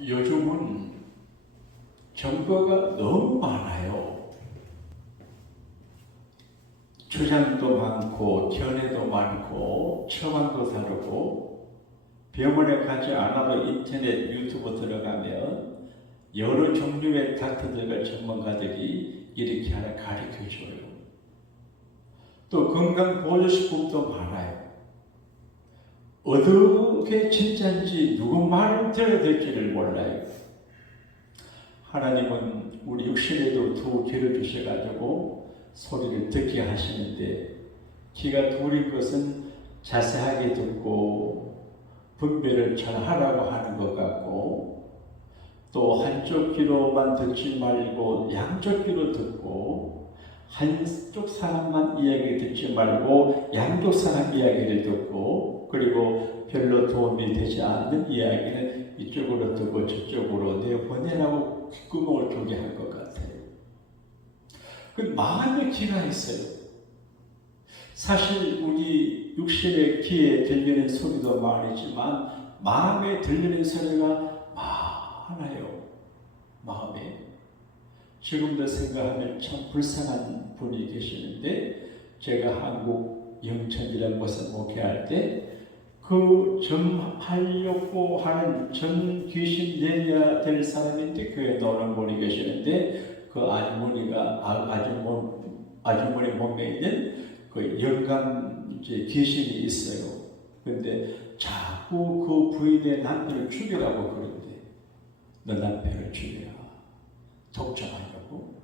요즘은 정보가 너무 많아요. 주장도 많고 견해도 많고 처방도 다르고 병원에 가지 않아도 인터넷 유튜브 들어가면 여러 종류의 닥터들과 전문가들이 이렇게 하나 가르쳐줘요. 또 건강보조식품도 많아요. 어떻게 진짜인지 누구 말을 들어야 될지를 몰라요. 하나님은 우리 육신에도 두 귀를 주셔가지고 소리를 듣게 하시는데 귀가 둘인 것은 자세하게 듣고 분별을 잘 하라고 하는 것 같고, 또 한쪽 귀로만 듣지 말고 양쪽 귀로 듣고, 한쪽 사람만 이야기 듣지 말고 양쪽 사람 이야기를 듣고, 그리고 별로 도움이 되지 않는 이야기는 이쪽으로 듣고 저쪽으로 내보내라고 귓구멍을 조게 한 것 같아요. 그 마음의 귀가 있어요. 사실 우리 육신의 귀에 들리는 소리도 많이지만 마음에 들리는 소리가 많아요. 마음에. 지금도 생각하면 참 불쌍한 분이 계시는데, 제가 한국 영천이라는 곳에 목회할 때 그 점하려고 하는 점 귀신 내려야 될 사람인데 교회에 노는 분이 계시는데, 그 아주머니가 아주머니 몸에 있는 그 영감 귀신이 있어요. 근데 자꾸 그 부인의 남편을 죽이라고 그러는데, 너 남편을 죽여라. 독점하려고.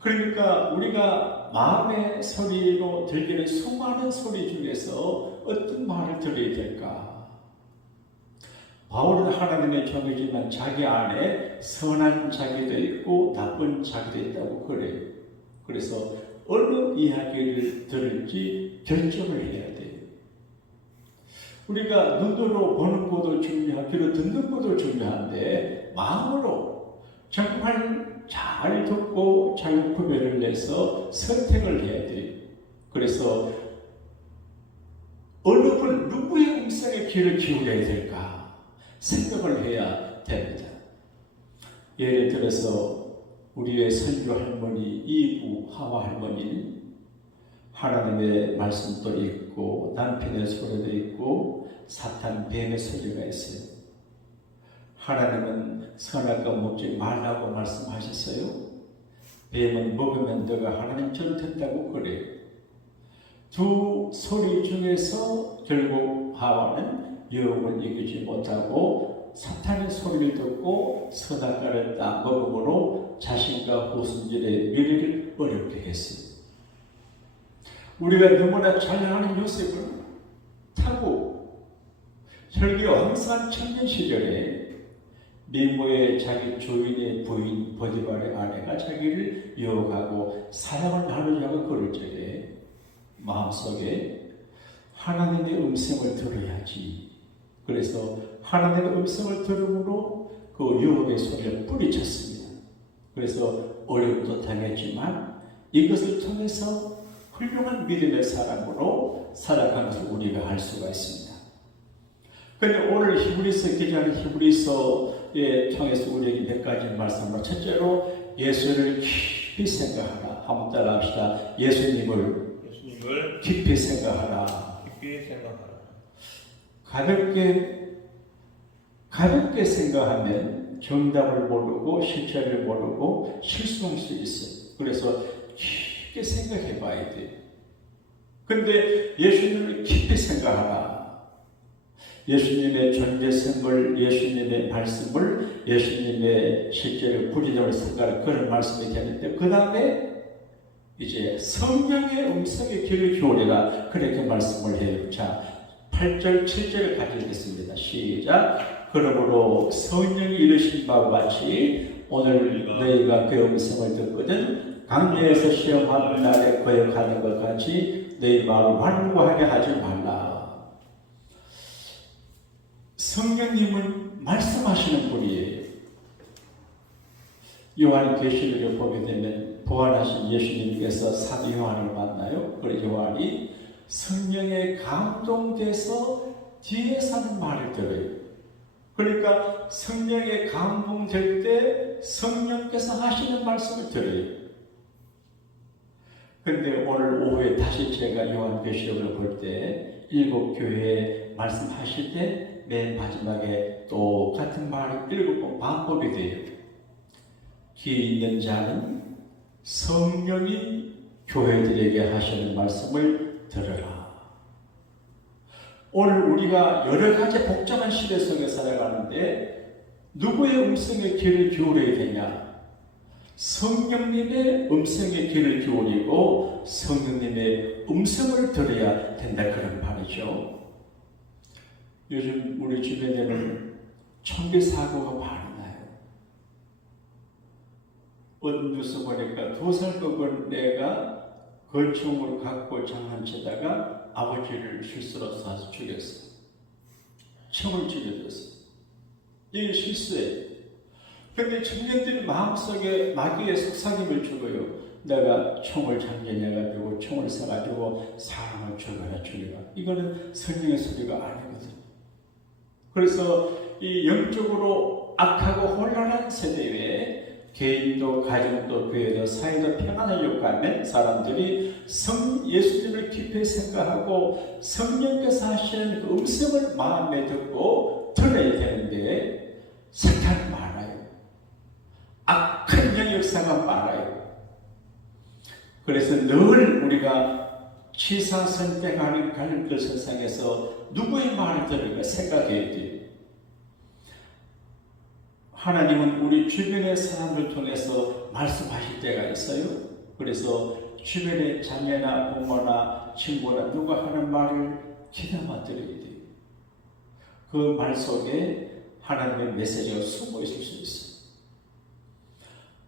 그러니까 우리가 마음의 소리로 들리는 수많은 소리 중에서 어떤 말을 들어야 될까? 바울은 하나님의 종이지만 자기 안에 선한 자기도 있고 나쁜 자기도 있다고 그래요. 그래서 어느 이야기를 들을지 결정을 해야 돼요. 우리가 눈으로 보는 것도 중요하고 귀로 듣는 것도 중요한데, 마음으로 정말 잘 듣고 잘 구별을 내서 선택을 해야 돼요. 그래서 어느 분 누구의 음성에 귀를 기울여야 될까 생각을 해야 됩니다. 예를 들어서 우리의 선조 할머니 이구 하와 할머니는 하나님의 말씀도 있고 남편의 소리도 있고 사탄 뱀의 소리가 있어요. 하나님은 선악과 먹지 말라고 말씀하셨어요. 뱀은 먹으면 너가 하나님 전 된다고 그래요. 두 소리 중에서 결국 하와는 여호와를 이기지 못하고 사탄의 소리를 듣고 선악과를 딱 먹음으로 자신과 후손들의 미래를 어렵게 했어요. 우리가 너무나 잘 아는 요셉은 타고 혈기 왕산 청년 시절에 미모의 자기 주인의 부인 보디발의 아내가 자기를 유혹하고 사랑을 나누자고 그럴 적에 마음속에 하나님의 음성을 들어야지. 그래서 하나님의 음성을 들음으로 그 유혹의 소리를 뿌리쳤습니다. 그래서 어려움도 당했지만 이것을 통해서 훌륭한 믿음의 사람으로 살아가면서 우리가 할 수가 있습니다. 그런데 오늘 히브리서 기자는 히브리서에 통해서 우리에게 몇 가지 말씀을, 첫째로 예수를 깊이 생각하라. 한번 따라합시다. 예수님을 깊이 생각하라. 가볍게 생각하면 정답을 모르고 실체를 모르고 실수할 수 있어요. 그래서 깊게 생각해 봐야 돼요. 근데 예수님을 깊이 생각하라. 예수님의 존재성을, 예수님의 말씀을, 예수님의 실제로 구체적으로 생각하는 그런 말씀이 되는데, 그 다음에 이제 성령의 음성에 귀를 기울여라. 그렇게 말씀을 해요. 자, 8절, 7절을 같이 읽겠습니다. 시작. 그러므로 성령이 이르신 바와 같이 오늘 너희가 그 음성을 듣거든 강요에서 시험하는 날에 거역하는 것 같이 너희 마음을 완고하게 하지 말라. 성령님은 말씀하시는 분이에요. 요한계시록에 보게 되면 부활하신 예수님께서 사도 요한을 만나요. 그래서 요한이 성령에 감동돼서 뒤에서 하는 말을 들어요. 그러니까 성령에 감동될 때 성령께서 하시는 말씀을 들어요. 근데 오늘 오후에 다시 제가 요한계시록을 볼 때 일곱 교회에 말씀하실 때 맨 마지막에 똑같은 말이 7번 반복이 돼요. 귀 있는 자는 성령이 교회들에게 하시는 말씀을 들으라. 오늘 우리가 여러 가지 복잡한 시대 속에 살아가는데 누구의 음성에 귀를 기울여야 되냐? 성령님의 음성에 귀를 기울이고 성령님의 음성을 들어야 된다, 그런 말이죠. 요즘 우리 주변에는 총기 사고가 많이 나요. 어떤 뉴스 보니까 2살 먹은 애가 권총을 갖고 장난치다가 아버지를 실수로 쏴서 죽였어. 총을 찔러줬어. 이게 실수예요. 근데 청년들이 마음속에 마귀의 속삭임을 주고요. 내가 총을 장전해가지고 총을 쏴가지고 사람을 죽여라. 이거는 성령의 소리가 아니거든요. 그래서 이 영적으로 악하고 혼란한 세대에 개인도 가정도 교회도 사회도 평안하려고 하면 사람들이 예수님을 깊이 생각하고 성령께서 하시는 그 음성을 마음에 듣고 들어야 되는데 사탄이 많아요. 악한 영역사가 많아요. 그래서 늘 우리가 취사선택하는 그 세상에서 누구의 말을 들을까 생각해야 돼요. 하나님은 우리 주변의 사람을 통해서 말씀하실 때가 있어요. 그래서 주변의 자녀나 부모나 친구나 누가 하는 말을 귀담아 들어야 돼요. 그 말 속에 하나님의 메시지가 숨어 있을 수 있어요.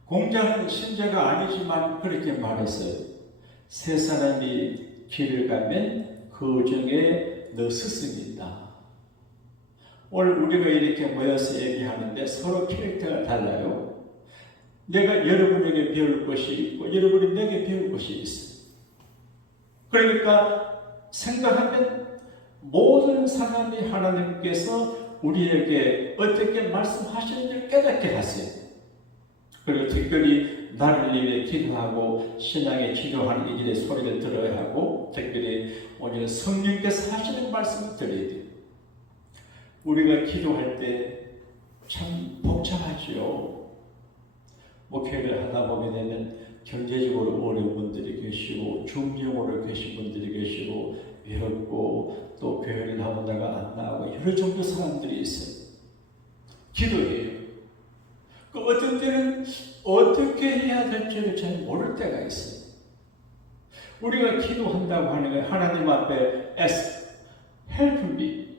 공자는 신자가 아니지만 그렇게 말했어요. 세 사람이 길을 가면 그 중에 너 스승이 있다. 오늘 우리가 이렇게 모여서 얘기하는데 서로 캐릭터가 달라요. 내가 여러분에게 배울 것이 있고 여러분이 내게 배울 것이 있어요. 그러니까 생각하면 모든 사람이 하나님께서 우리에게 어떻게 말씀하시는지를 깨닫게 하세요. 그리고 특별히 나를 위해 기도하고 신앙에 기도하는 이들의 소리를 들어야 하고 특별히 오늘 성령께서 하시는 말씀을 들어야 돼요. 우리가 기도할 때 참 복잡하지요. 목회를 하다 보게 되면 경제적으로 어려운 분들이 계시고 중병으로 계신 분들이 계시고 외롭고 또 교회를 나오다가 안 나오고 여러 종류 사람들이 있어요. 기도해요. 그 어떤 때는 어떻게 해야 될지를 잘 모를 때가 있어요. 우리가 기도한다고 하는 게 하나님 앞에 ask, help me,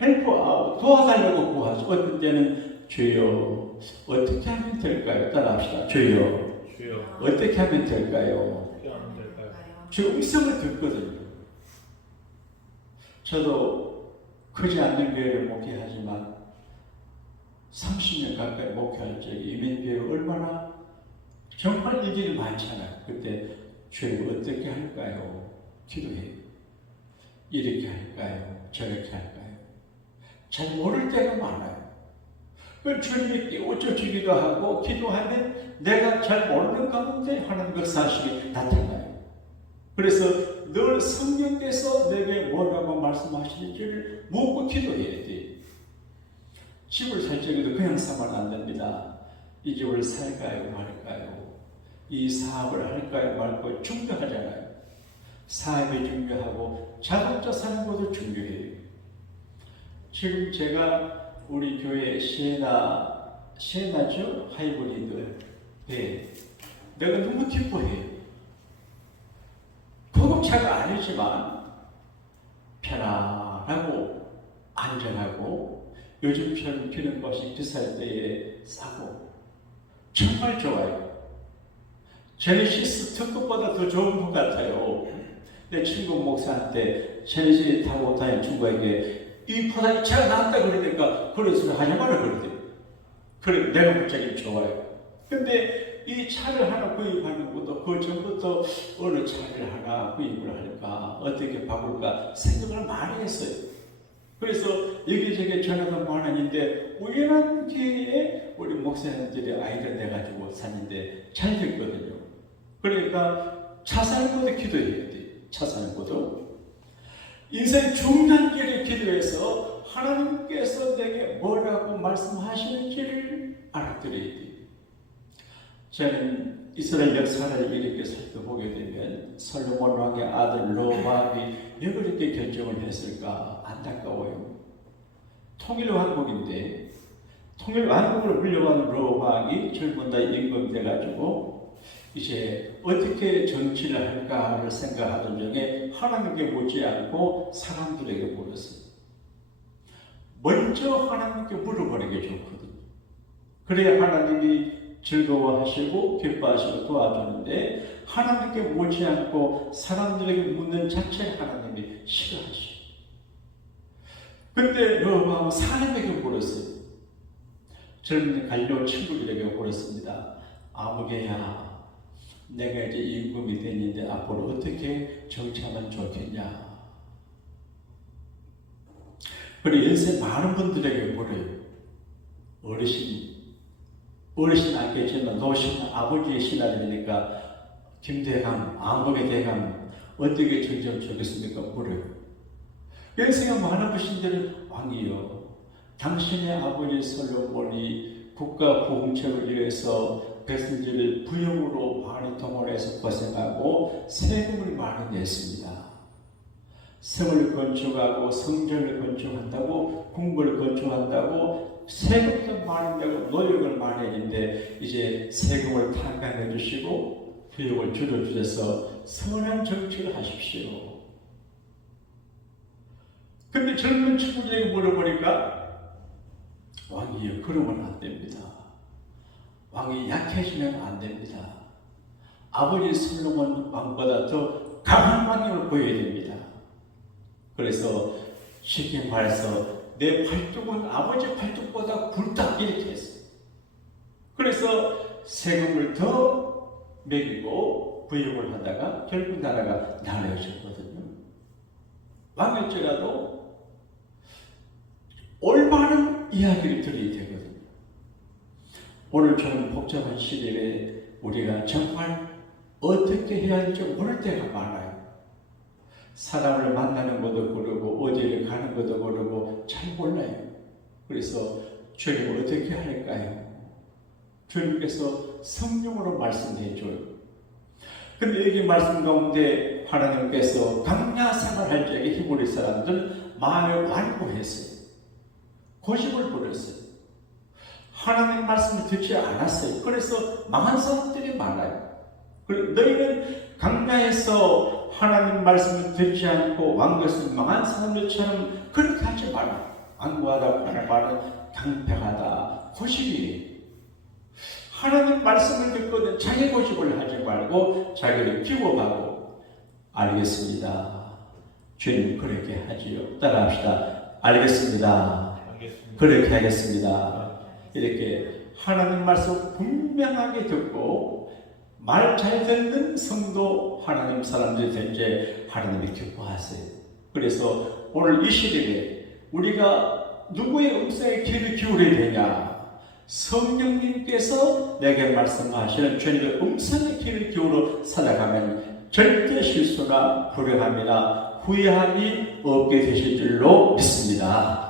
help out, 도와달라고 구하죠. 어떤 때는 주여 어떻게 하면 될까요? 따라합시다. 주여 어떻게 하면 될까요? 주 음성을 듣거든요. 저도 크지 않는 교회를 목회하지만 30년 가까이 목회할 적에 이민교회 얼마나 정말 일들이 많잖아요. 그때 주여 어떻게 할까요? 기도해요. 이렇게 할까요? 저렇게 할까요? 잘 모를 때가 많아요. 주님이 깨우쳐주기도 하고 기도하면 내가 잘 모르는 가운데 하나님 역사하심이 나타나요. 그래서 늘 성령께서 내게 뭐라고 말씀하시는지를 묻고 기도해야 돼요. 집을 살 적에도 그냥 사면 안 됩니다. 이 집을 살까요 말까요? 이 사업을 할까요 말까요? 중요하잖아요. 사업이 중요하고 자동차 사는 것도 중요해요. 지금 제가 우리 교회 시에나죠? 하이브리드 배. 내가 너무 기뻐해요. 고급차가 아니지만 편안하고 안전하고 요즘처럼 피는 것이 비쌀 때에 싸고 정말 좋아요. 제네시스 특급보다 더 좋은 것 같아요. 내 친구 목사한테 제네시스 타고 다니는 친구에게 이 포단이 차가 낫다 그러니까 그런 소리 하지 마라 그러대요. 그래 내가 갑자기 좋아요. 근데 이 차를 하나 구입하는 것도 그 전부터 어느 차를 하나 구입을 할까 어떻게 바꿀까 생각을 많이 했어요. 그래서 여기저기 전화도 많았는데 우연한 기회에 우리 목사님들이 아이를 내가지고 샀는데 잘 됐거든요. 그러니까 차살고도 기도해야 돼. 차살고도 인생 중단기를 기도해서 하나님께서 내게 뭐라고 말씀하시는지를 알아들어야 돼. 저는 이스라엘 역사를 이렇게 살펴보게 되면 솔로몬 왕의 아들 로밤이 왜 그렇게 결정을 했을까 안타까워요. 통일왕국인데 통일왕국을 물려가는 로밤이 젊은 나이 임금돼가지고 이제 어떻게 정치를 할까를 생각하던 중에 하나님께 묻지 않고 사람들에게 물었어요. 먼저 하나님께 물어보는 게 좋거든요. 그래야 하나님이 즐거워하시고 기뻐하시고 도와주는데 하나님께 묻지 않고 사람들에게 묻는 자체를 하나님이 싫어하시죠. 근데 로밤은 사람에게 물었어요. 젊은 갈려 친구들에게 물었습니다. 아무개야, 내가 이제 임금이 됐는데 앞으로 어떻게 정치하면 좋겠냐. 그리고 연세 많은 분들에게 물어요. 어르신 알겠지만 노신 아버지의 신하들이니까 김대감, 안국의 대감 어떻게 정치하면 좋겠습니까? 물어요. 연세가 많으신들은 왕이요, 당신의 아버지 솔로몬이 국가 부흥책을 위해서 백성들을 부역으로 많이 동원해서 고생하고 세금을 많이 냈습니다. 성을 건축하고 성전을 건축한다고 궁궐을 건축한다고 세금도 많이 내고 노력을 많이 했는데 이제 세금을 탕감해 주시고 부역을 줄여주셔서 선한 정치를 하십시오. 근데 젊은 친구들에게 물어보니까 왕이요, 그러면 안 됩니다. 왕이 약해지면 안 됩니다. 아버지 솔로몬 왕보다 더 강한 왕을 보여야 됩니다. 그래서 쉽게 말해서 내 팔뚝은 아버지 팔뚝보다 굵다 이렇게 했어요. 그래서 세금을 더 매기고 부역을 하다가 결국 나라가 나눠졌거든요. 왕일지라도 올바른 이야기를 들어야 되거든요. 오늘처럼 복잡한 시대에 우리가 정말 어떻게 해야 할지 모를 때가 많아요. 사람을 만나는 것도 모르고 어디를 가는 것도 모르고 잘 몰라요. 그래서 주님 어떻게 할까요? 주님께서 성령으로 말씀해 줘요. 근데 여기 말씀 가운데 하나님께서 강야 생활할 적에 히브리 사람들 마음에 완고했어요. 고집을 부렸어요. 하나님 말씀을 듣지 않았어요. 그래서 망한 사람들이 많아요. 너희는 강야에서 하나님 말씀을 듣지 않고 왕것을 망한 사람들처럼 그렇게 하지 마라. 완고하다고 하는 말은 강평하다, 고집이에요. 하나님 말씀을 듣거든 자기 고집을 하지 말고 자기를 비워가고. 알겠습니다. 주님 그렇게 하지요. 따라합시다. 알겠습니다. 그렇게 하겠습니다. 이렇게 하나님 말씀 분명하게 듣고 말 잘 듣는 성도 하나님 사람들이 된 게 하나님이 기뻐하세요. 그래서 오늘 이 시대에 우리가 누구의 음성에 귀를 기울여야 되냐? 성령님께서 내게 말씀하시는 주님의 음성에 귀를 기울여 살아가면 절대 실수나 불행함이나 후회함이 없게 되실 줄로 믿습니다.